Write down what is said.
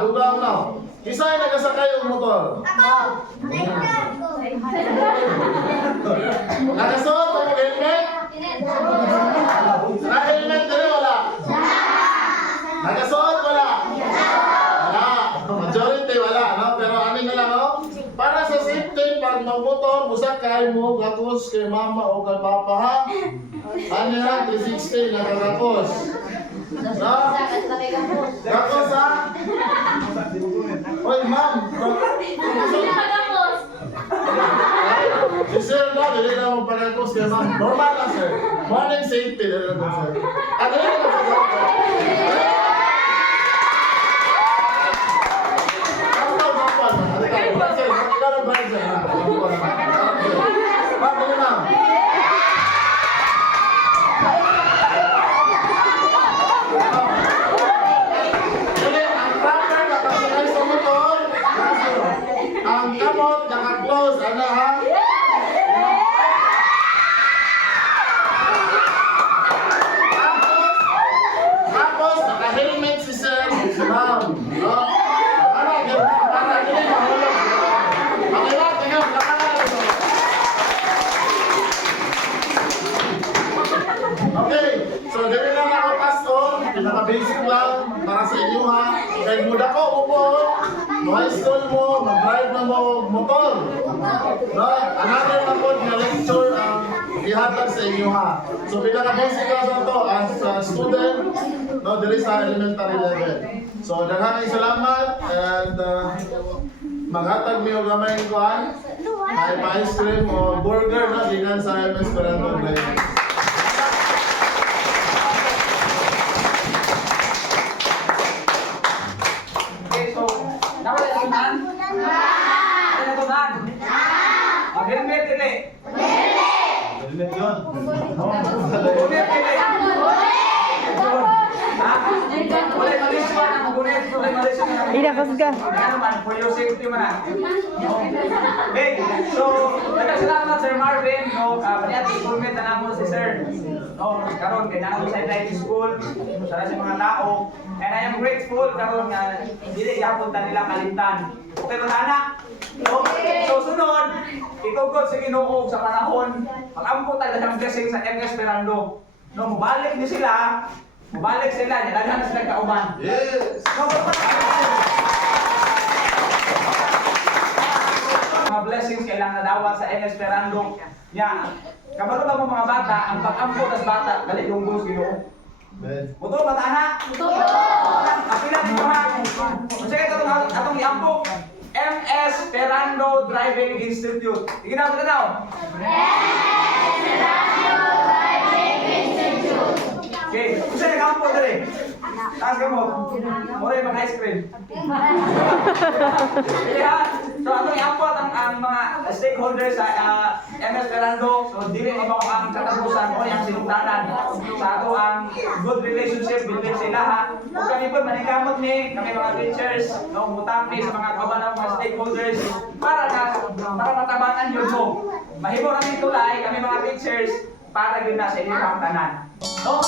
dugang na. Kisay nagasakay og motor. Nakasuot ang helmet? Na-helmet din wala? Nakasuot wala? Wala. Majority wala, no? Pero amin na lang, no? Para sa safety, pag mag-motor, musakay mo, gatos kay mama o kay papa, ha? Ano yan? 360, nakagapos. No? Gatos, ha? Oy, ma'am. Si sir na, dili na mong pagkakos kay ma'am. Normal lang, sir. Morning safety, dili na sir. Ano yun? Ang kamot, naka-close, ano ha? Tapos, naka-helmet si sir, si ma'am. No? Para hindi mahulog. Okay ba? Tingnan, nakakalala. Okay, so dito na ako pasto. Pinaka-basic lang para sa inyo ha. Kaya muda ko, upo. High school mo, mag-drive na mo motor. No? Another na po na lecture ang ihatag sa inyo ha. So pinaka-basic lang sa ito as a student, no, dili sa elementary level. So daghang salamat and maghatag niyo gamay ko may ice cream o burger na dinan sa MS Esperanto Drive. Helmet dili. Helmet yun. Helmet dili. Wala malis pa ng bunet, wala malis na. Ilakas ka. Ano man for your safety man. Okay. So, nagkasalamat Sir Marvin, no, paniati informate na namo si Sir. No, karon kay namo sa Light School, sa mga tao. And I am grateful karon nga dili yapon ta nila kalimtan. Okay ba anak? Okay. So sunod, itugod sa Ginoo sa panahon, pag-ampo talaga ng blessing sa MS Esperanto. No, mabalik ni sila, mabalik sila, daghan sila kauban. Yes. No, mga blessings kailangan nadawat sa MS Esperanto. Ya, kabalo ba mo mga bata, ang pag-ampo tas bata, dali lunggos Ginoo. Muto bata anak? Muto. Apila dito ha. Sige atong iampo. MS Esperanto Driving Institute. Iginaw ka daw. MS Esperanto Driving Institute. Okay, usa na kampo dali. Taas ka mo. Mura yung ice cream. Kaya, so atong iambot ang mga stakeholders sa MS Esperanto. So dili mo ang katapusan o yung sinugdanan sa ato ang good relationship between sila ha. Kung kami po manikamot ni kami mga teachers, no, mutang ni sa mga kabanang mga stakeholders para matabangan yun mo. Mahimo namin tulay kami mga teachers para yun na sa inyong tanan. No?